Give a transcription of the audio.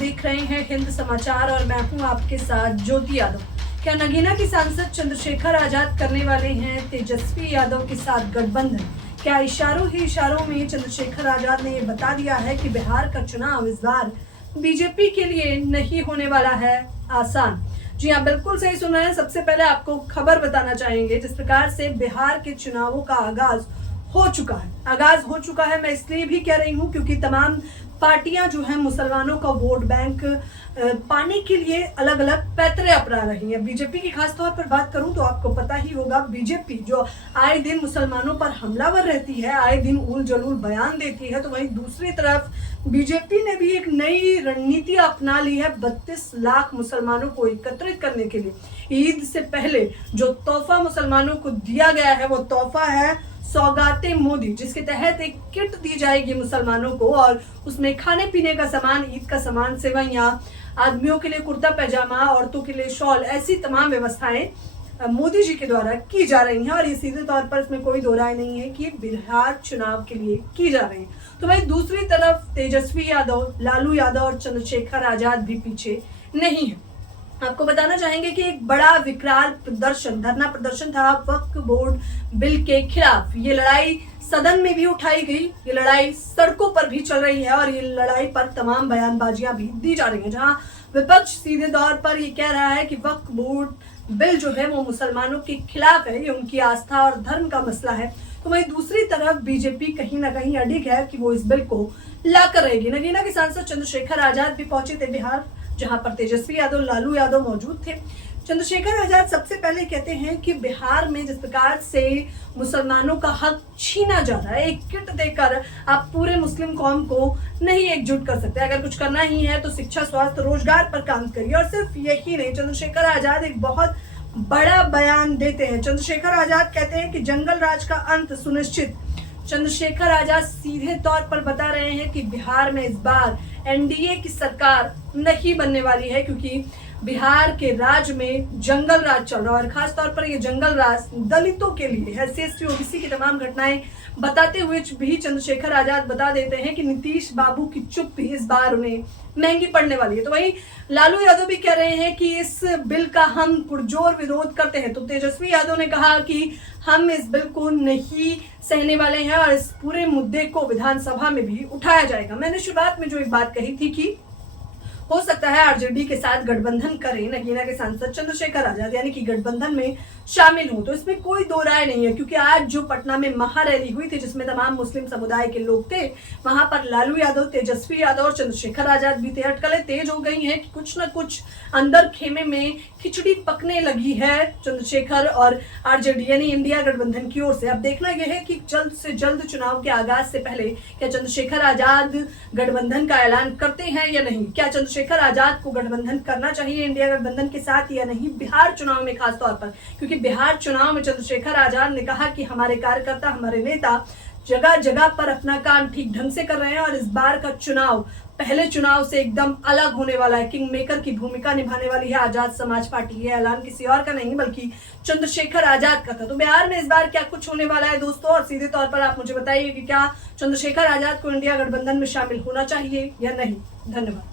देख रहे हैं हिंद समाचार और मैं हूं आपके साथ ज्योति यादव। क्या नगीना की सांसद चंद्रशेखर आजाद करने वाले हैं तेजस्वी यादव के साथ गठबंधन? क्या इशारों ही इशारों में चंद्रशेखर आजाद ने ये बता दिया है कि बिहार का चुनाव इस बार बीजेपी के लिए नहीं होने वाला है आसान? जी हाँ, बिल्कुल सही सुन रहे हैं। सबसे पहले आपको खबर बताना चाहेंगे, जिस प्रकार से बिहार के चुनावों का आगाज हो चुका है। मैं इसलिए भी कह रही हूँ क्योंकि तमाम पार्टियां जो है मुसलमानों का वोट बैंक पाने के लिए अलग अलग पैतरे अपना रही हैं। बीजेपी की खास तौर पर बात करूं तो आपको पता ही होगा, बीजेपी जो आए दिन मुसलमानों पर हमलावर रहती है, आए दिन उल जलूल बयान देती है, तो वहीं दूसरी तरफ बीजेपी ने भी एक नई रणनीति अपना ली है 32 लाख मुसलमानों को एकत्रित करने के लिए। ईद से पहले जो तोहफा मुसलमानों को दिया गया है वो तोहफा है सौगाते मोदी, जिसके तहत एक किट दी जाएगी मुसलमानों को और उसमें खाने पीने का सामान, ईद का सामान, सेवइयां, आदमियों के लिए कुर्ता पैजामा, औरतों के लिए शॉल, ऐसी तमाम व्यवस्थाएं मोदी जी के द्वारा की जा रही हैं। और ये सीधे तौर पर इसमें कोई दो राय नहीं है कि बिहार चुनाव के लिए की जा रही है। तो वही दूसरी तरफ तेजस्वी यादव, लालू यादव और चंद्रशेखर आजाद भी पीछे नहीं है। आपको बताना चाहेंगे कि एक बड़ा विकराल धरना प्रदर्शन था वक्फ बोर्ड बिल के खिलाफ। ये लड़ाई सदन में भी उठाई गई, ये लड़ाई सड़कों पर भी चल रही है और ये लड़ाई पर तमाम बयानबाजियां भी दी जा रही हैं, जहां विपक्ष सीधे तौर पर ये कह रहा है कि वक्फ बोर्ड बिल जो है वो मुसलमानों के खिलाफ है, ये उनकी आस्था और धर्म का मसला है। तो वहीं दूसरी तरफ बीजेपी कहीं ना कहीं अडिग है कि वो इस बिल को लाकर रहेगी। नगीना के सांसद चंद्रशेखर आजाद भी पहुंचे थे बिहार, जहां पर तेजस्वी यादव, लालू यादव मौजूद थे। चंद्रशेखर आजाद सबसे पहले कहते हैं कि बिहार में जिस प्रकार से मुसलमानों का हक छीना जा रहा है, एक किट देकर आप पूरे मुस्लिम कौम को नहीं एकजुट कर सकते। अगर कुछ करना ही है तो शिक्षा, स्वास्थ्य, रोजगार पर काम करिए। और सिर्फ यही नहीं, चंद्रशेखर आजाद एक बहुत बड़ा बयान देते हैं। चंद्रशेखर आजाद कहते हैं कि जंगल राज का अंत सुनिश्चित। चंद्रशेखर आजाद सीधे तौर पर बता रहे हैं कि बिहार में इस बार एनडीए की सरकार नहीं बनने वाली है, क्योंकि बिहार के राज्य में जंगल राज चल रहा है। और खास तौर पर ये जंगल राज दलितों के लिए है। एससी ओबीसी की तमाम घटनाएं बताते हुए भी चंद्रशेखर आजाद बता देते हैं कि नीतीश बाबू की चुप्पी इस बार उन्हें महंगी पड़ने वाली है। तो वहीं लालू यादव भी कह रहे हैं कि इस बिल का हम पुरजोर विरोध करते हैं। तो तेजस्वी यादव ने कहा कि हम इस बिल को नहीं सहने वाले हैं और इस पूरे मुद्दे को विधानसभा में भी उठाया जाएगा। मैंने शुरुआत में जो एक बात कही थी कि हो सकता है आरजेडी के साथ गठबंधन करें नगीना के सांसद चंद्रशेखर आजाद, यानी कि गठबंधन में शामिल हो, तो इसमें कोई दो राय नहीं है। क्योंकि आज जो पटना में महारैली हुई थी जिसमें तमाम मुस्लिम समुदाय के लोग थे, वहां पर लालू यादव, तेजस्वी यादव और चंद्रशेखर आजाद भी थे। अटकलें तेज हो गई हैं कि कुछ न कुछ अंदर खेमे में खिचड़ी पकने लगी है चंद्रशेखर और आरजेडी यानी इंडिया गठबंधन की ओर से। अब देखना यह है कि जल्द से जल्द चुनाव के आगाज से पहले क्या चंद्रशेखर आजाद गठबंधन का ऐलान करते हैं या नहीं। क्या चंद्रशेखर आजाद को गठबंधन करना चाहिए इंडिया गठबंधन के साथ या नहीं, बिहार चुनाव में खास तौर पर। क्योंकि बिहार चुनाव में चंद्रशेखर आजाद ने कहा कि हमारे कार्यकर्ता, हमारे नेता जगह जगह पर अपना काम ठीक ढंग से कर रहे हैं और इस बार का चुनाव पहले चुनाव से एकदम अलग होने वाला है। किंग मेकर की भूमिका निभाने वाली है आजाद समाज पार्टी। ये ऐलान किसी और का नहीं बल्कि चंद्रशेखर आजाद का था। तो बिहार में इस बार क्या कुछ होने वाला है दोस्तों, और सीधे तौर पर आप मुझे बताइए कि क्या चंद्रशेखर आजाद को इंडिया गठबंधन में शामिल होना चाहिए या नहीं। धन्यवाद।